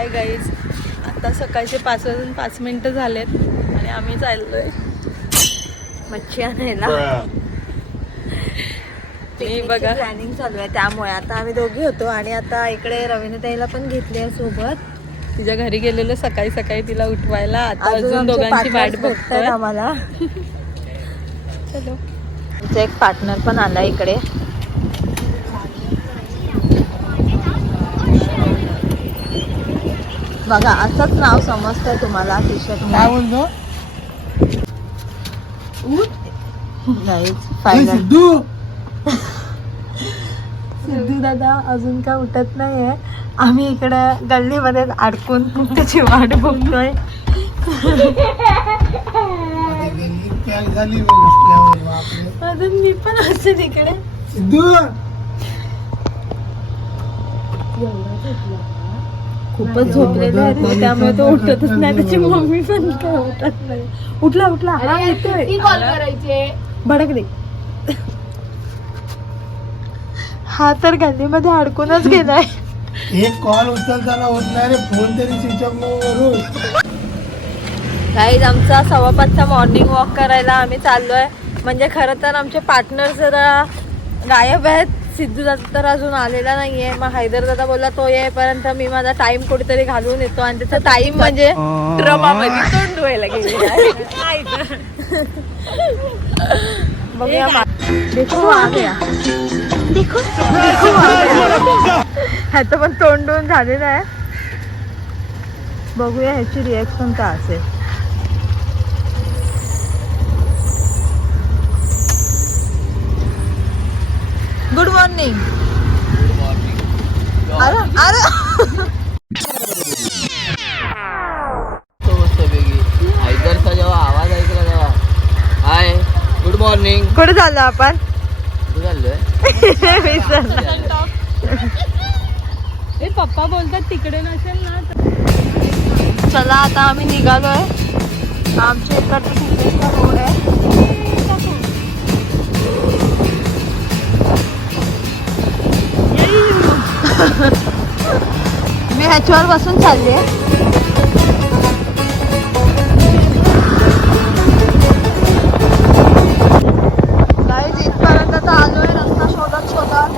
Hi guys, आता सकाळचे 5 वाजून 5 मिनिटं झालेत आणि आम्ही चाललोय मच्छी आणायला. मी बघा प्लॅनिंग चालू आहे त्यामुळे आता आम्ही दोघी होतो आणि आता इकडे रवीना ताईला पण घेतली आहे सोबत. तिच्या घरी गेलेलो सकाळी सकाळी तिला उठवायला. आता अजून दोघांची वाट बघतोय आम्हाला. चलो, आमचा एक पार्टनर पण आला इकडे. बघा असंच नाव समजतंय तुम्हाला टी शर्ट. काय बोलतो सिद्धू दादा अजून काय उठत नाहीये. आम्ही इकडे गल्लीमध्ये अडकून त्याची वाट बघतोय. अजून मी पण असते तिकडे. खूपच झोपलेला आहे त्यामुळे तो उठतच नाही. त्याची मम्मी पण काय उठत नाही. उठला उठला हा येतोय. भडकले हा तर गल्लीमध्ये अडकूनच गेलाय. एक कॉल उचलताना होत नाही रे, फोन तरी स्विच ऑफ करू. गाईज आमचा 5:15चा मॉर्निंग वॉक करायला आम्ही चाललोय. म्हणजे खरं तर आमचे पार्टनर जरा गायब आहेत. सिद्धू दादा तर अजून आलेला नाहीये. मग हैदर दादा बोलला तो येईपर्यंत मी माझा टाइम कुठेतरी घालून येतो आणि त्याचा टाइम म्हणजे ड्रमामध्ये तोंड धुवायला गेलेला आहे. बघूया ह्याचं पण तोंड धुवून झालेलं आहे. बघूया ह्याची रिॲक्शन काय असेल. Good morning. अरे अरे हैदरचा जेव्हा आवाज ऐकला तेव्हा हाय गुड मॉर्निंग. कुठे चाललो आपण? कुठे चाललोय? पप्पा बोलतात तिकडे नसेल ना. चला आता आम्ही निघालोय. आमच्या इकडचा सिद्धेश्वर रोड आहे. मी ह्याच्यावर बसून चालली आहे. गाईज इथपर्यंत तर आलोय रस्ता शोधत शोधत.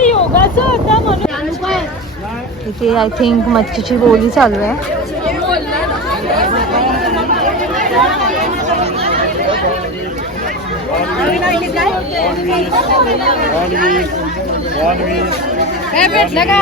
योगाचं होता म्हणून इथे आय थिंक मच्छीची बोली चालू आहे. भेटलं का?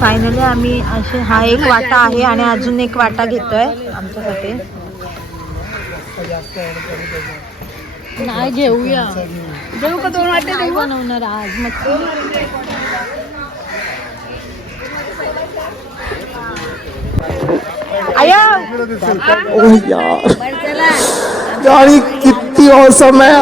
फायनली आम्ही असे हा एक वाटा आहे आणि अजून एक वाटा घेतोय आमच्यासाठी. नाही घेऊया. देऊ का 2 वाटे? नाही बनवणार आज मच्छी. गाड़ी कितनी औसम है.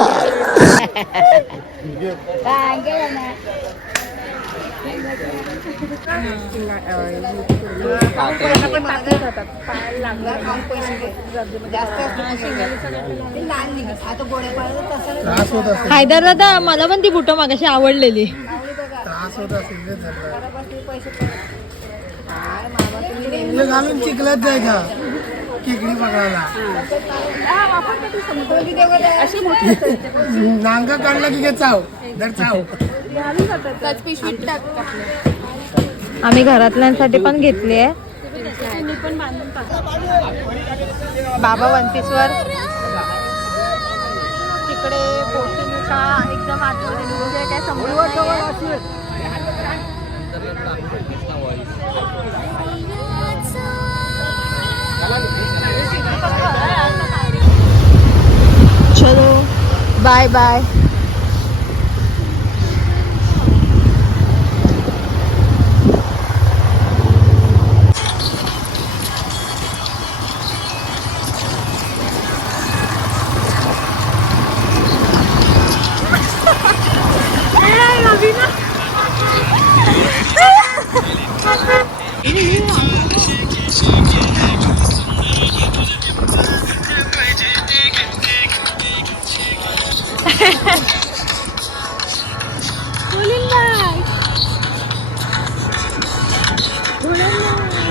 हैदर दादा मला पण ती बुटं मागाशी आवडलेली. घालून चिखलात जायचा खेकडी पकडायला. नांगा काढला की घे चाव दर चाव. आम्ही घरातल्यांसाठी पण घेतली आहे. बाबा 1 पीसवर का एकदम आतमध्ये निघून जाईल काय समजत नाहीये. चलो बाय बाय.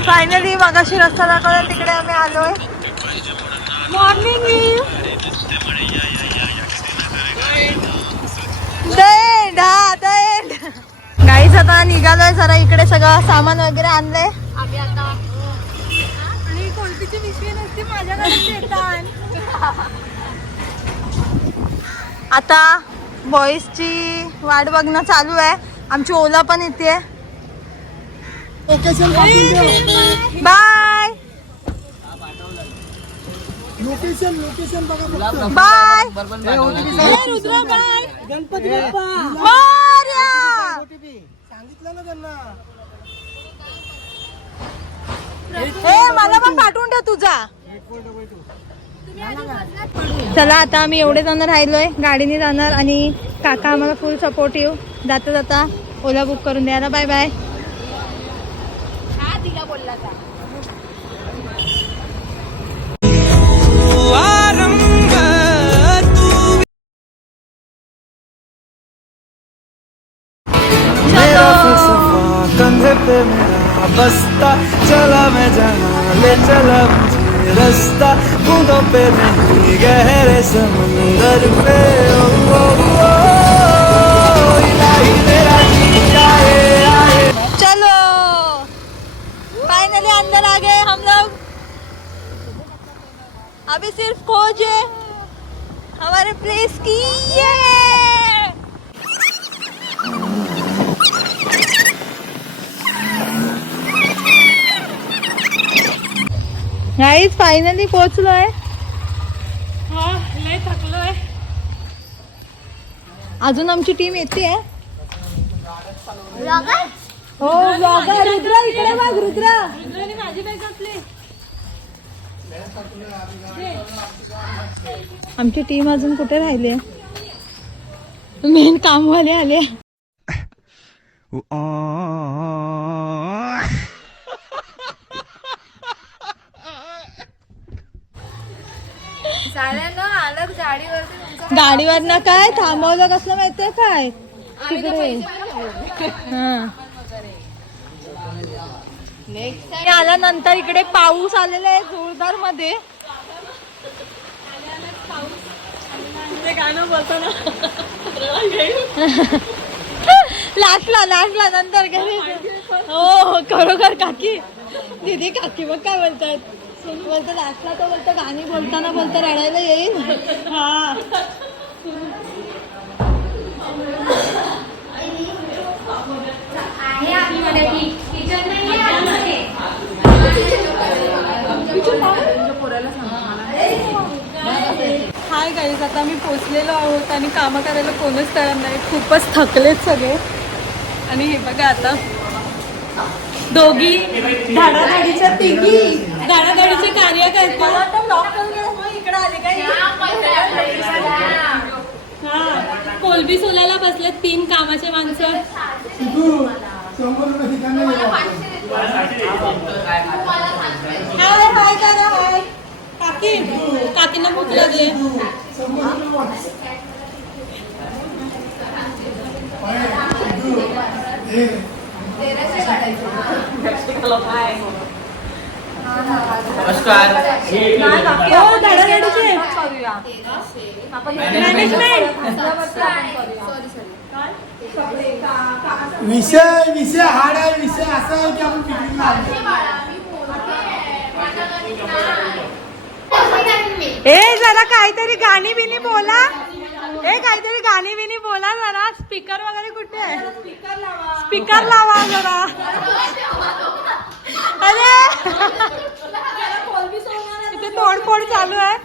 फायनली मगाशी रस्ता दाखवला तिकडे आम्ही आलोय. मॉर्निंग गाईच आता निघालोय. जरा इकडे सगळं सामान वगैरे आणलंय आम्ही आता. आणि कोणतीची पिशवी नसती माझ्याकडे येतात. आता बॉईजची वाट बघणं चालू आहे. आमची ओला पण येते. लोकेशन बाय लोकेशन बघा. Bye Rudra bye. गणपती बाप्पा सांगितलं ना त्यांना. हे मला पण पाठवून ठेव तुझा. चला आता आम्ही एवढे जण राहिलोय. गाडीने जाणार आणि काका आम्हाला फुल सपोर्टिव्ह. जाता जाता ओला बुक करून द्यायला. Bye bye. कंधे पे मेरा बस्ता चला मैं जहाँ ले चला मुझे रास्ता बूंदों पे नहीं गहरे समंदर पे ओ, ओ, ओ, इलाही मेरा जी आए. चलो फाइनली अंदर आ गए हम लोग. अभी सिर्फ खोज है हमारे प्लेस की. गाईज फायनली पोहोचलोय. लय थकलोय. अजून आमची टीम येते. हो ब्लॉगर रुद्र इकडे बघ. रुद्राने माझी बॅग घातली. आमची टीम अजून कुठे राहिली. मेन कामवाले आले. गाडीवर ना काय थांबवलं कसलं माहितीये काय तिकडे. आल्यानंतर इकडे पाऊस आलेला आहे जोरदार मध्ये. ते गाणं बोलतो ना लास्टला नंतर घरी. हो खरोखर काकी दीदी काकी मग काय बोलतात. बोलतो लास्टला तो बोलतो गाणी बोलताना बोलता रडायला येईल. हा हाय गाईज. आता आम्ही पोचलेलो आहोत आणि कामं करायला कोणच तयार नाही. खूपच थकलेत सगळे. आणि हे बघा आता दोघी धाडाधाडीच्या तिघी धाडाधाडीचे कार्य करतात. इकडे आले काय. हा कोलबी सोलायला बसले 3 कामाचे माणसं. हाय दादा हाय. काकी काकींना भूक लागली. नमस्कार. विषय हार्ड आहे. विषय असा आहे की आपण पिकनिकला ए जरा काहीतरी गाणी बिनी बोला. काहीतरी गाणी बिनी बोला जरा. स्पीकर वगैरे कुठे आहे? स्पीकर लावा जरा. अरे इथे तोडफोड चालू आहे.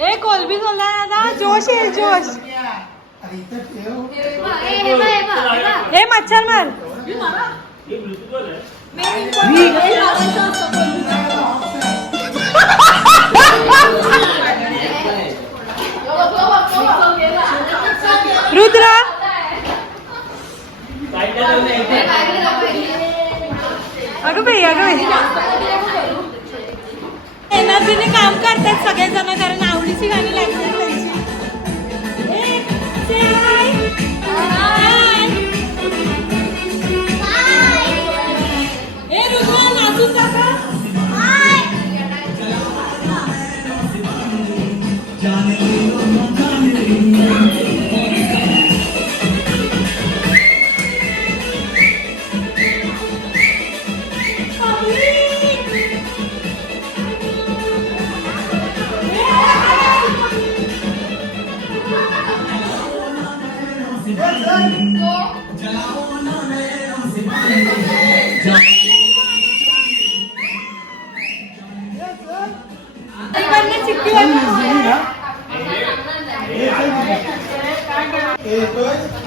ए कोलबी सोडला दादा. जोश येईल जोश. हे मच्छर मार. रुद्र अगं बाई एनर्जीने काम करतात सगळेजण कारण आवडीची गाणी लागतात त्यांची. रुद्र नाचून जाता.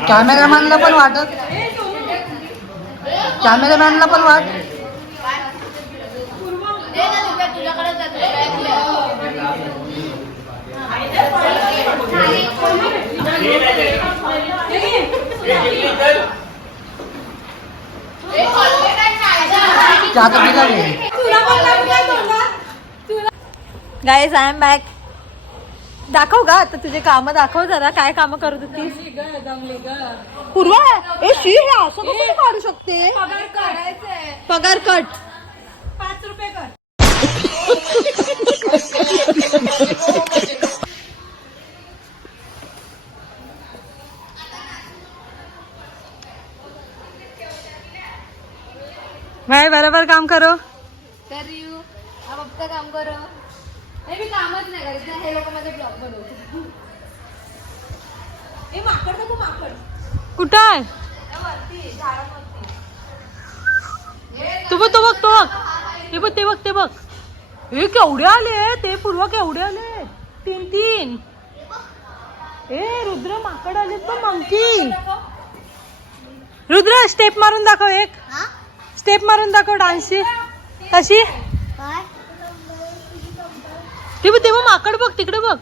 कॅमेरामॅनला पण वाटत. कॅमेरामॅनला पण वाट. Guys I am back. दाखव गा आता तुझे काम दाखव जरा. काय काम करत होतीस? पूर्वा ए शी हे असं कसं काढू शकते? पगार कट 5 रुपये कर. भाई बराबर काम करो. काम करो. हे मी कामच नाही करत. हे लोक माझे ब्लॉग बनवतात. माकड नको माकड. कुठं आहे? तू बघ तो बघ तो बघ. ते बघ ते बघ ते बघ. हे केवढे आले ते पूर्वा केवढे आले. 3 ए रुद्र माकड आले पण मंकी. रुद्र स्टेप मारून दाखव. एक स्टेप मारून दाखव डान्सची. कशी? ते बघ माकड बघ तिकडे बघ.